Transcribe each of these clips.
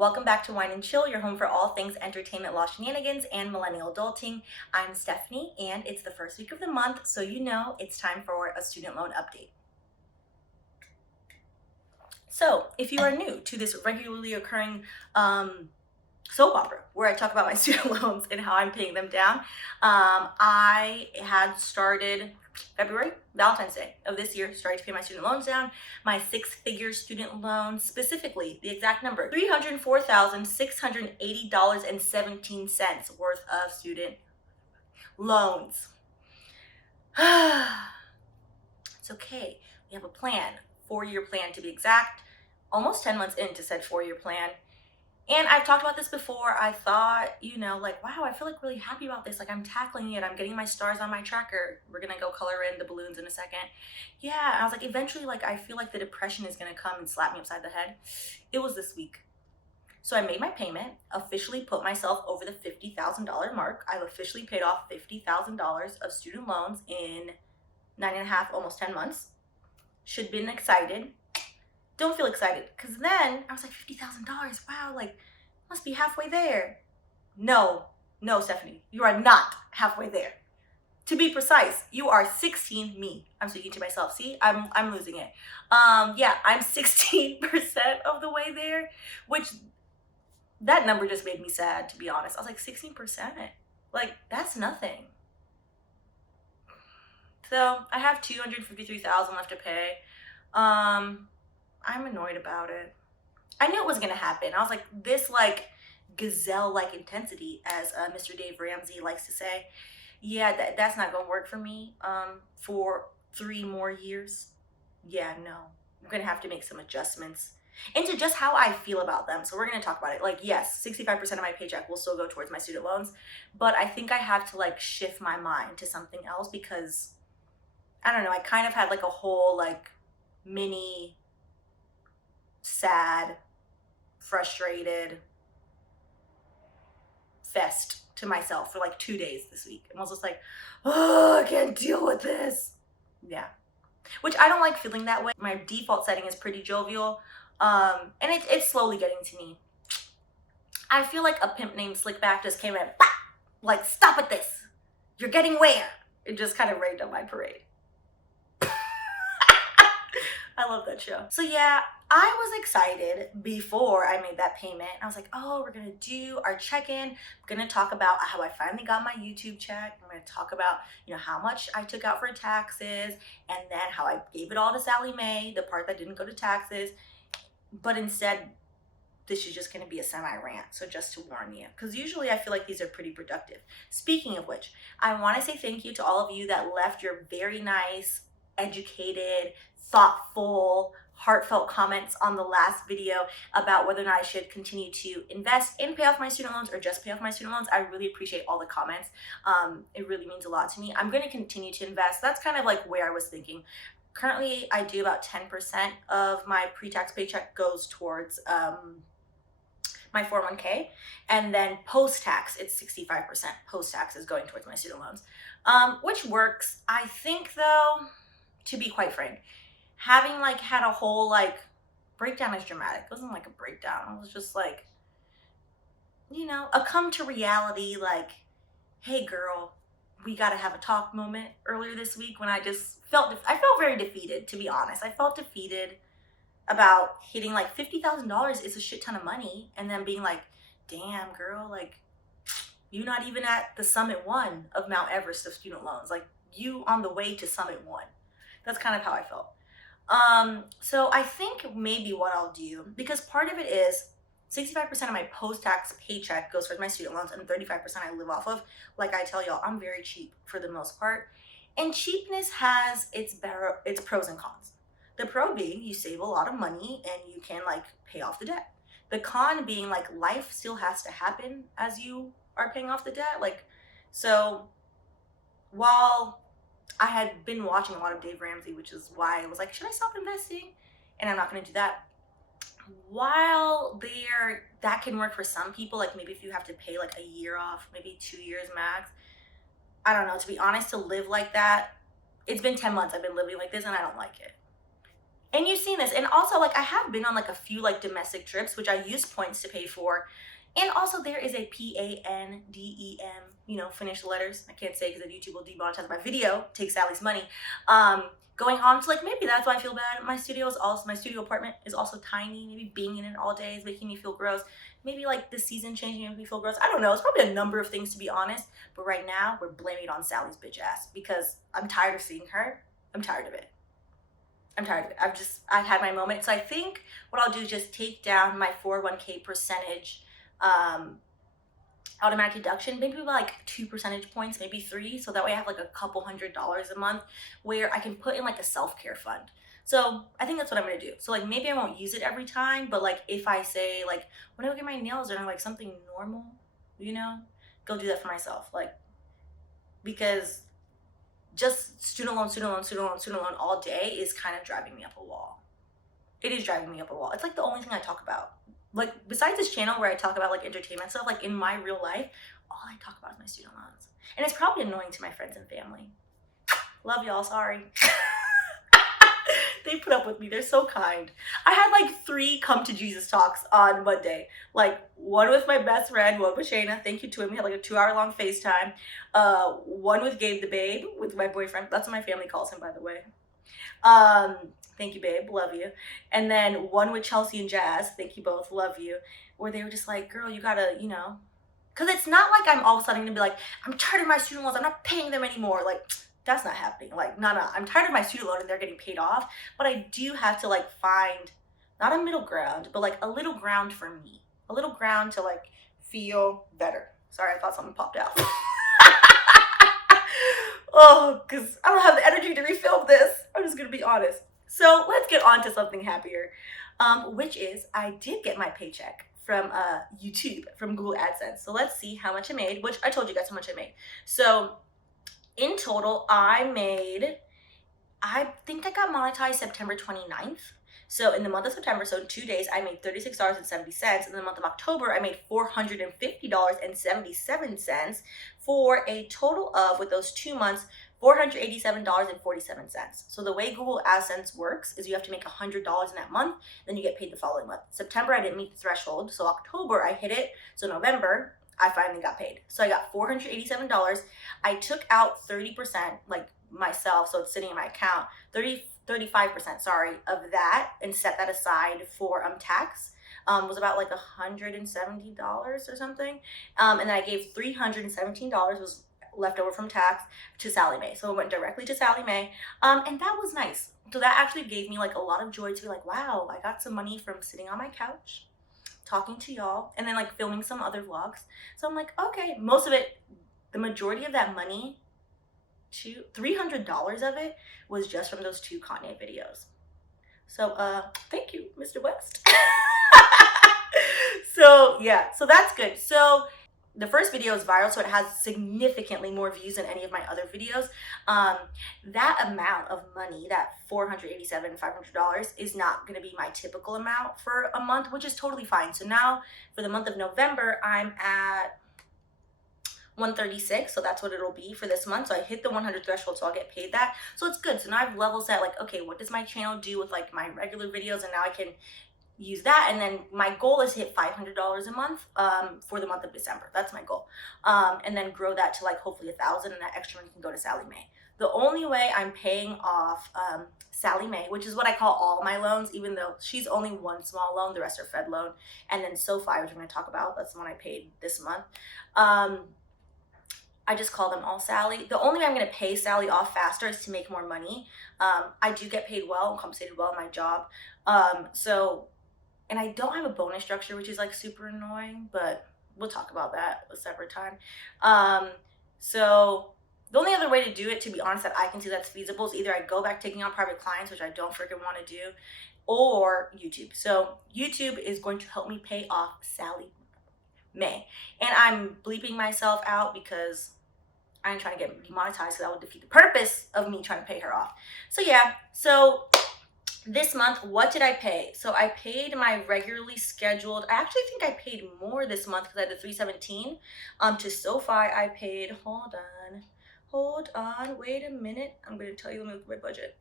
Welcome back to Wine and Chill, your home for all things entertainment, law shenanigans, and millennial adulting. I'm Stephanie, and it's the first week of the month, so you know it's time for a student loan update. So, if you are new to this regularly occurring soap opera where I talk about my student loans and how I'm paying them down, I had started February, Valentine's Day of this year, started to pay my student loans down. My six-figure student loan, specifically the exact number, $304,680.17 worth of student loans. It's okay. We have a plan, 4-year plan to be exact, almost 10 months into said 4-year plan. And I've talked about this before. I thought, like, wow, I feel like really happy about this. Like, I'm tackling it. I'm getting my stars on my tracker. We're going to go color in the balloons in a second. Yeah. And I was like, eventually, like, I feel like the depression is going to come and slap me upside the head. It was this week. So I made my payment, officially put myself over the $50,000 mark. I've officially paid off $50,000 of student loans in 9.5, almost 10 months. Should have been excited. Don't feel excited, because then I was like, $50,000, wow, like, must be halfway there. No, Stephanie, you are not halfway there. To be precise, you are 16, I'm speaking to myself, see, I'm losing it. Yeah, I'm 16% of the way there, which, that number just made me sad, to be honest. I was like, 16%, like, that's nothing. So, I have $253,000 left to pay. I'm annoyed about it. I knew it was gonna happen. I was like, this like gazelle-like intensity, as Mr. Dave Ramsey likes to say. Yeah, that's not gonna work for me for 3 more years. Yeah, no. I'm gonna have to make some adjustments into just how I feel about them. So we're gonna talk about it. Like, yes, 65% of my paycheck will still go towards my student loans, but I think I have to like shift my mind to something else, because I don't know, I kind of had like a whole like mini sad, frustrated fest to myself for like 2 days this week. And I was just like, oh, I can't deal with this. Yeah. Which I don't like feeling that way. My default setting is pretty jovial. And it's slowly getting to me. I feel like a pimp named Slickback just came in, like, stop at this. You're getting where? It just kind of rained on my parade. I love that show. So yeah, I was excited before I made that payment. I was like, oh, we're gonna do our check-in. I'm gonna talk about how I finally got my YouTube check. I'm gonna talk about, how much I took out for taxes, and then how I gave it all to Sally Mae, the part that didn't go to taxes. But instead, this is just gonna be a semi-rant, so just to warn you, because usually I feel like these are pretty productive. Speaking of which, I wanna say thank you to all of you that left your very nice, educated, thoughtful, heartfelt comments on the last video about whether or not I should continue to invest and pay off my student loans or just pay off my student loans. I really appreciate all the comments. It really means a lot to me. I'm going to continue to invest. That's kind of like where I was thinking. Currently, I do about 10% of my pre-tax paycheck goes towards my 401k, and then post-tax, it's 65%. Post-tax is going towards my student loans, which works. I think, though, to be quite frank, having like had a whole like breakdown is dramatic. It wasn't like a breakdown. It was just like, a come to reality, like, hey girl, we got to have a talk moment earlier this week, when I felt very defeated, to be honest. I felt defeated about hitting like $50,000 is a shit ton of money, and then being like, damn girl, like, you're not even at the summit 1 of Mount Everest of student loans. Like, you on the way to summit 1. That's kind of how I felt. So I think maybe what I'll do, because part of it is 65% of my post-tax paycheck goes towards my student loans, and 35% I live off of. Like I tell y'all, I'm very cheap for the most part. And cheapness has its pros and cons. The pro being you save a lot of money and you can like pay off the debt. The con being like life still has to happen as you are paying off the debt. Like, so while I had been watching a lot of Dave Ramsey, which is why I was like, should I stop investing? And I'm not going to do that. While that can work for some people, like maybe if you have to pay like a year off, maybe 2 years max. I don't know, to be honest, to live like that, it's been 10 months I've been living like this and I don't like it. And you've seen this. And also, like, I have been on like a few like domestic trips, which I use points to pay for. And also there is a PANDEM, you know, finish the letters. I can't say because then YouTube will demonetize my video, take Sally's money. Going on to like, maybe that's why I feel bad. My studio apartment is also tiny. Maybe being in it all day is making me feel gross. Maybe like the season changing makes me feel gross. I don't know. It's probably a number of things, to be honest. But right now we're blaming it on Sally's bitch ass because I'm tired of seeing her. I'm tired of it. I'm tired of it. I've had my moment. So I think what I'll do is just take down my 401k percentage automatic deduction, maybe like 2 percentage points, maybe 3. So that way I have like a couple $100s a month where I can put in like a self-care fund. So I think that's what I'm gonna do. So like maybe I won't use it every time, but like if I say like, when I go get my nails done, or like something normal, you know, go do that for myself. Like, because just student loan all day is kind of driving me up a wall. It is driving me up a wall. It's like the only thing I talk about. Like, besides this channel where I talk about like entertainment stuff, like in my real life, all I talk about is my student loans. And it's probably annoying to my friends and family. Love y'all, sorry. They put up with me, they're so kind. I had like 3 come to Jesus talks on Monday. Like one with my best friend, one with Shayna, thank you to him. We had like a 2-hour-long FaceTime. One with Gabe the Babe, with my boyfriend. That's what my family calls him, by the way. Thank you, babe, love you. And then one with Chelsea and Jazz, thank you both, love you. Where they were just like, girl, you gotta, you know, because it's not like I'm all of a sudden gonna be like, I'm tired of my student loans, I'm not paying them anymore. Like, that's not happening. Like, no, I'm tired of my student loan and they're getting paid off. But I do have to like find, not a middle ground, but like a little ground for me. A little ground to like feel better. Sorry, I thought something popped out. Oh, because I don't have the energy to refilm this. I'm just gonna be honest. So let's get on to something happier, which is I did get my paycheck from YouTube, from Google AdSense. So let's see how much I made, which I told you guys how much I made. So in total, I think I got monetized September 29th. So in the month of September, so in 2 days, I made $36.70. In the month of October, I made $450.77 for a total of, with those 2 months, $487.47. So the way Google AdSense works is you have to make $100 in that month, then you get paid the following month. September, I didn't meet the threshold. So October, I hit it. So November, I finally got paid. So I got $487. I took out 30%, like myself, so it's sitting in my account, 35%, sorry, of that, and set that aside for tax. Was about like $170 or something. And then I gave $317 was left over from tax to Sally Mae. So it went directly to Sally Mae. And that was nice. So that actually gave me like a lot of joy to be like, wow, I got some money from sitting on my couch, talking to y'all, and then like filming some other vlogs. So I'm like, okay, most of it, the majority of that money, $300 of it was just from those 2 Kanye videos. So thank you, Mr. West. So yeah, so that's good. So the first video is viral, so it has significantly more views than any of my other videos. That amount of money, that $487,500, is not going to be my typical amount for a month, which is totally fine. So now for the month of November, I'm at 136, so that's what it'll be for this month. So I hit the 100 threshold, so I'll get paid that. So it's good. So now I've level set, like, okay, what does my channel do with like my regular videos, and now I can use that. And then my goal is to hit $500 a month for the month of December. That's my goal. And then grow that to like hopefully 1,000, and that extra money can go to Sally Mae. The only way I'm paying off Sally Mae, which is what I call all my loans, even though she's only one small loan, the rest are Fed loan, and then SoFi, which I'm going to talk about, that's the one I paid this month. I just call them all Sally. The only way I'm going to pay Sally off faster is to make more money. I do get paid well, I'm compensated well in my job. And I don't have a bonus structure, which is like super annoying, but we'll talk about that a separate time. So the only other way to do it, to be honest, that I can see that's feasible is either I go back taking on private clients, which I don't freaking want to do, or YouTube. So YouTube is going to help me pay off Sally Mae. And I'm bleeping myself out because I ain't trying to get demonetized, because that would defeat the purpose of me trying to pay her off. So yeah, so this month, what did I pay? So I paid my regularly scheduled, I actually think I paid more this month because I had the 317. To SoFi, I paid, hold on, wait a minute. I'm going to tell you, let me look at my budget.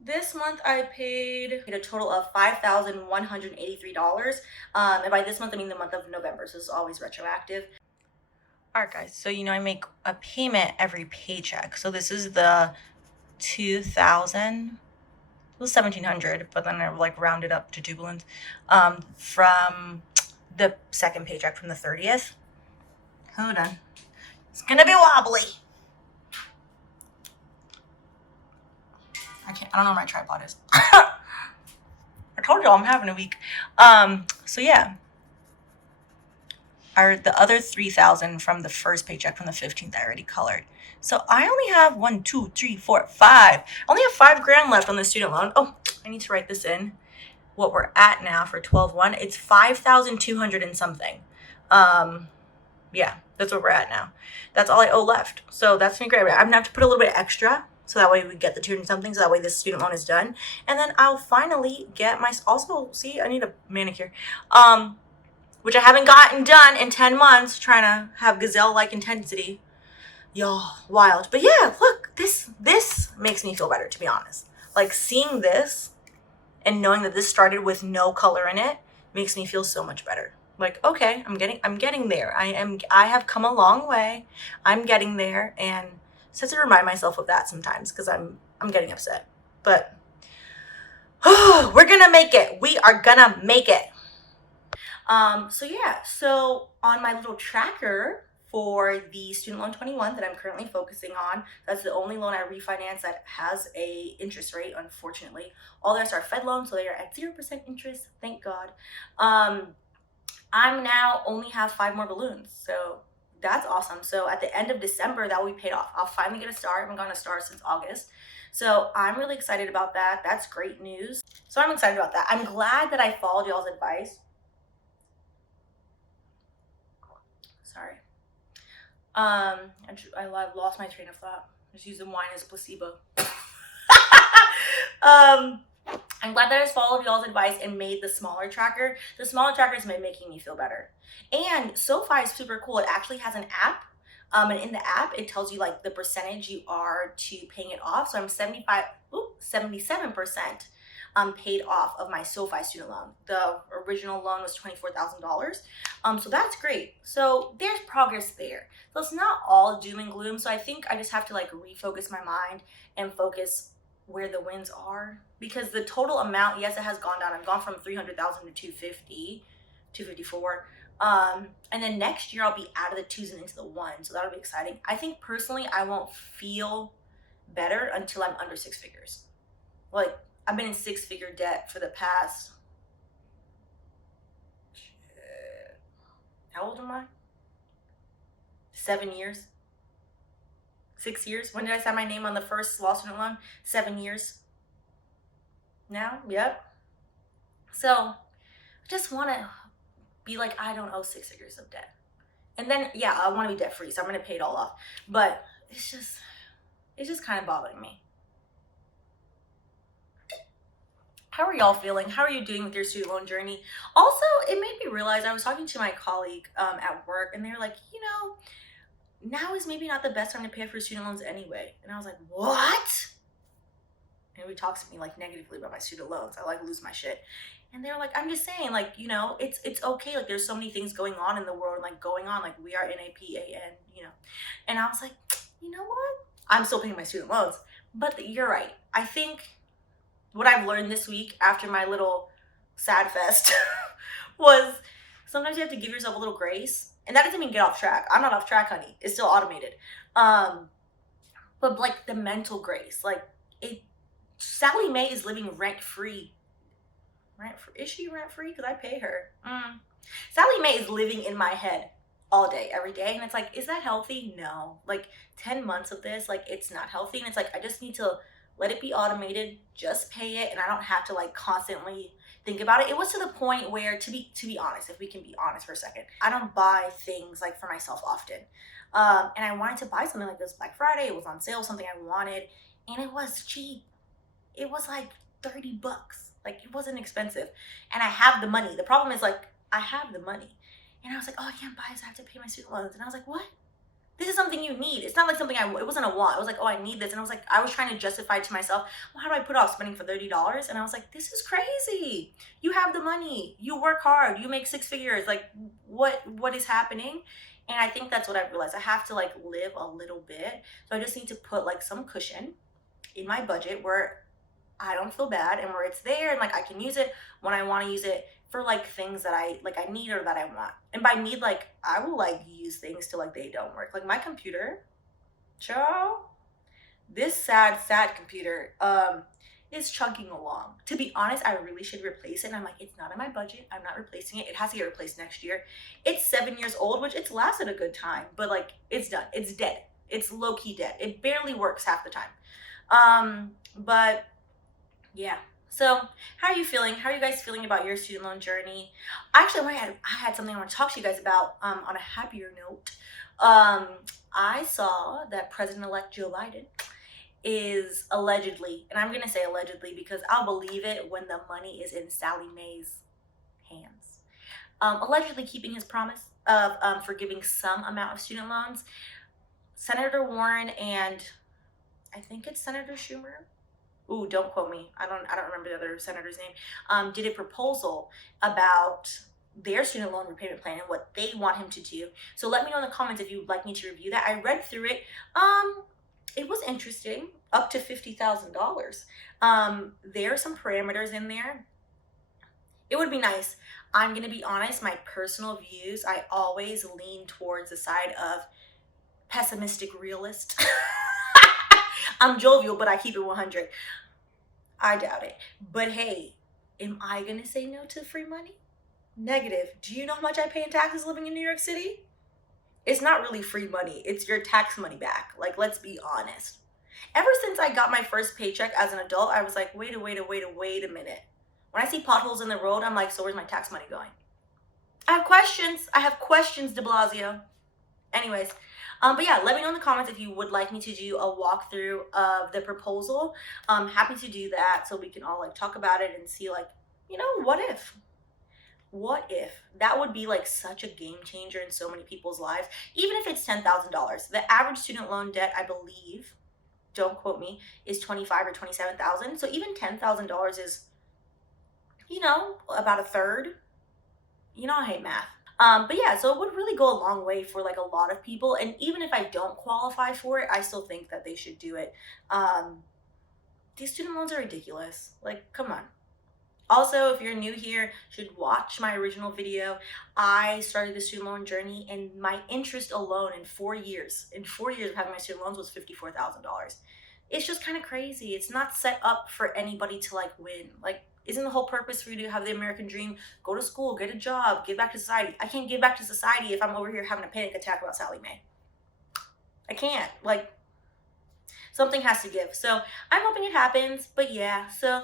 This month I paid a total of $5,183. And by this month, I mean the month of November. So it's always retroactive. All right, guys. So, I make a payment every paycheck. So this is the 2000, it was 1700, but then I like rounded up to 2 balloons, from the second paycheck from the 30th. Hold on. It's gonna be wobbly. I don't know where my tripod is. I told y'all I'm having a week. So yeah. The other 3,000 from the first paycheck from the 15th I already colored. So I only have 1, 2, 3, 4, 5. I only have $5,000 left on the student loan. Oh, I need to write this in. What we're at now for 12/1, it's 5,200 and something. Yeah, that's what we're at now. That's all I owe left. So that's gonna be great. I'm gonna have to put a little bit extra, so that way we get the 200 and something, so that way this student loan is done. And then I'll finally get also, see, I need a manicure. Which I haven't gotten done in 10 months, trying to have gazelle-like intensity. Y'all, wild. But yeah, look, this makes me feel better, to be honest. Like, seeing this and knowing that this started with no color in it makes me feel so much better. Like, okay, I'm getting there. I have come a long way. I'm getting there, and just to remind myself of that sometimes, because I'm getting upset. But we're gonna make it. We are gonna make it. So yeah, so on my little tracker for the student loan 21 that I'm currently focusing on, that's the only loan I refinance that has a interest rate, unfortunately. All the rest are Fed loans, so they are at 0% interest, thank God. I'm now only have 5 more balloons, so that's awesome. So at the end of December, that will be paid off. I'll finally get a star. I haven't gotten a star since August. So I'm really excited about that. That's great news. So I'm excited about that. I'm glad that I followed y'all's advice. Sorry. I lost my train of thought. Just using wine as placebo. I'm glad that I followed y'all's advice and made the smaller tracker. The smaller tracker has been making me feel better. And SoFi is super cool. It actually has an app. And in the app, it tells you like the percentage you are to paying it off. So I'm 77% paid off of my SoFi student loan. The original loan was $24,000. So that's great. So there's progress there. So it's not all doom and gloom. So I think I just have to like refocus my mind and focus where the wins are, because the total amount, yes, it has gone down. I've gone from 300,000 to 254. And then next year I'll be out of the 2s and into the 1s. So that'll be exciting. I think personally I won't feel better until I'm under 6 figures. Like, I've been in 6-figure debt for the past, how old am I? 7 years? 6 years? When did I sign my name on the first law student loan? 7 years now? Yep. So I just want to be like, I don't owe 6 figures of debt. And then, yeah, I want to be debt free, so I'm going to pay it all off. But it's just kind of bothering me. How are y'all feeling? How are you doing with your student loan journey? Also, it made me realize, I was talking to my colleague at work, and they were like, now is maybe not the best time to pay for student loans anyway. And I was like, what? And he talks to me like negatively about my student loans. I like lose my shit. And they're like, I'm just saying, like, it's okay. Like, there's so many things going on in the world, like going on, like we are NAPAN, And I was like, you know what? I'm still paying my student loans. But you're right. I think what I've learned this week after my little sad fest was sometimes you have to give yourself a little grace. And that doesn't mean get off track. I'm not off track, honey. It's still automated. But like the mental grace, like Sally Mae is living rent free. Is she rent free? Because I pay her. Sally Mae is living in my head all day, every day. And it's like, is that healthy? No. Like 10 months of this, like it's not healthy. And it's like, I just need to let it be automated, just pay it. And I don't have to like constantly think about it. It was to the point where, to be honest, if we can be honest for a second, I don't buy things like for myself often. And I wanted to buy something like this Black Friday. It was on sale, something I wanted, and it was cheap. It was like $30. Like, it wasn't expensive. And I have the money. The problem is, like, I have the money. And I was like, oh, I can't buy this. I have to pay my student loans. And I was like, what? This is something you need. It's not like something it wasn't a want. It was like, oh, I need this. And I was like, I was trying to justify to myself, well, how do I put off spending for $30? And I was like, this is crazy. You have the money. You work hard. You make 6 figures. Like, what is happening? And I think that's what I realized. I have to like live a little bit. So I just need to put like some cushion in my budget where I don't feel bad and where it's there and like I can use it when I want to use it for like things that I need or that I want. And by need, like I will like use things till like they don't work. Like my computer, child, this sad computer is chunking along. To be honest, I really should replace it. And I'm like, it's not in my budget. I'm not replacing it. It has to get replaced next year. It's 7 years old, which it's lasted a good time, but like it's done. It's dead. It's low-key dead. It barely works half the time. But yeah. So how are you feeling? How are you guys feeling about your student loan journey? Actually, I had something I want to talk to you guys about on a happier note. I saw that President-elect Joe Biden is allegedly, and I'm going to say allegedly because I'll believe it when the money is in Sally Mae's hands, allegedly keeping his promise of forgiving some amount of student loans. Senator Warren and I think it's Senator Schumer. Ooh, don't quote me. I don't remember the other senator's name. Did a proposal about their student loan repayment plan and what they want him to do. So let me know in the comments if you'd like me to review that. I read through it. It was interesting. Up to $50,000. There are some parameters in there. It would be nice. I'm gonna be honest. My personal views, I always lean towards the side of pessimistic realist. I'm jovial, but I keep it 100. I doubt it. But hey, am I going to say no to free money? Negative. Do you know how much I pay in taxes living in New York City? It's not really free money. It's your tax money back. Like, let's be honest. Ever since I got my first paycheck as an adult, I was like, wait a minute. When I see potholes in the road, I'm like, so where's my tax money going? I have questions, de Blasio. Anyways, but yeah, let me know in the comments if you would like me to do a walkthrough of the proposal. I'm happy to do that so we can all like talk about it and see like, you know, what if that would be like such a game changer in so many people's lives, even if it's $10,000. The average student loan debt, I believe, don't quote me, is $25,000 or $27,000. So even $10,000 is, you know, about a third. You know, I hate math. But yeah, so it would really go a long way for like a lot of people. And even if I don't qualify for it, I still think that they should do it. These student loans are ridiculous. Like, come on. Also, if you're new here, you should watch my original video. I started the student loan journey and my interest alone in 4 years of having my student loans was $54,000. It's just kind of crazy. It's not set up for anybody to like win. Like, isn't the whole purpose for you to have the American dream? Go to school, get a job, give back to society. I can't give back to society if I'm over here having a panic attack about Sally Mae. I can't. Like, something has to give. So I'm hoping it happens. But yeah, so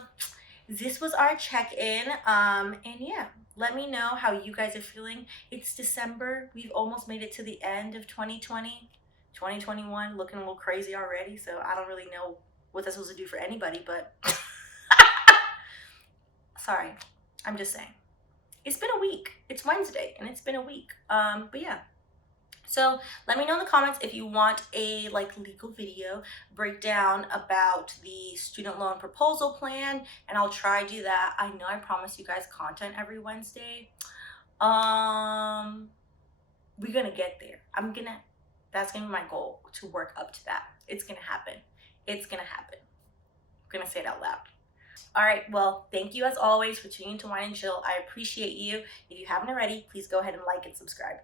this was our check-in. And yeah, let me know how you guys are feeling. It's December. We've almost made it to the end of 2020. 2021 looking a little crazy already. So I don't really know what that's supposed to do for anybody, but sorry, I'm just saying. It's been a week. It's Wednesday and it's been a week. But yeah. So let me know in the comments if you want a like legal video breakdown about the student loan proposal plan, and I'll try to do that. I know I promised you guys content every Wednesday. We're gonna get there. That's gonna be my goal, to work up to that. It's gonna happen. It's gonna happen. I'm gonna say it out loud. All right, well, thank you as always for tuning in to Wine and Chill. I appreciate you. If you haven't already, please go ahead and like and subscribe.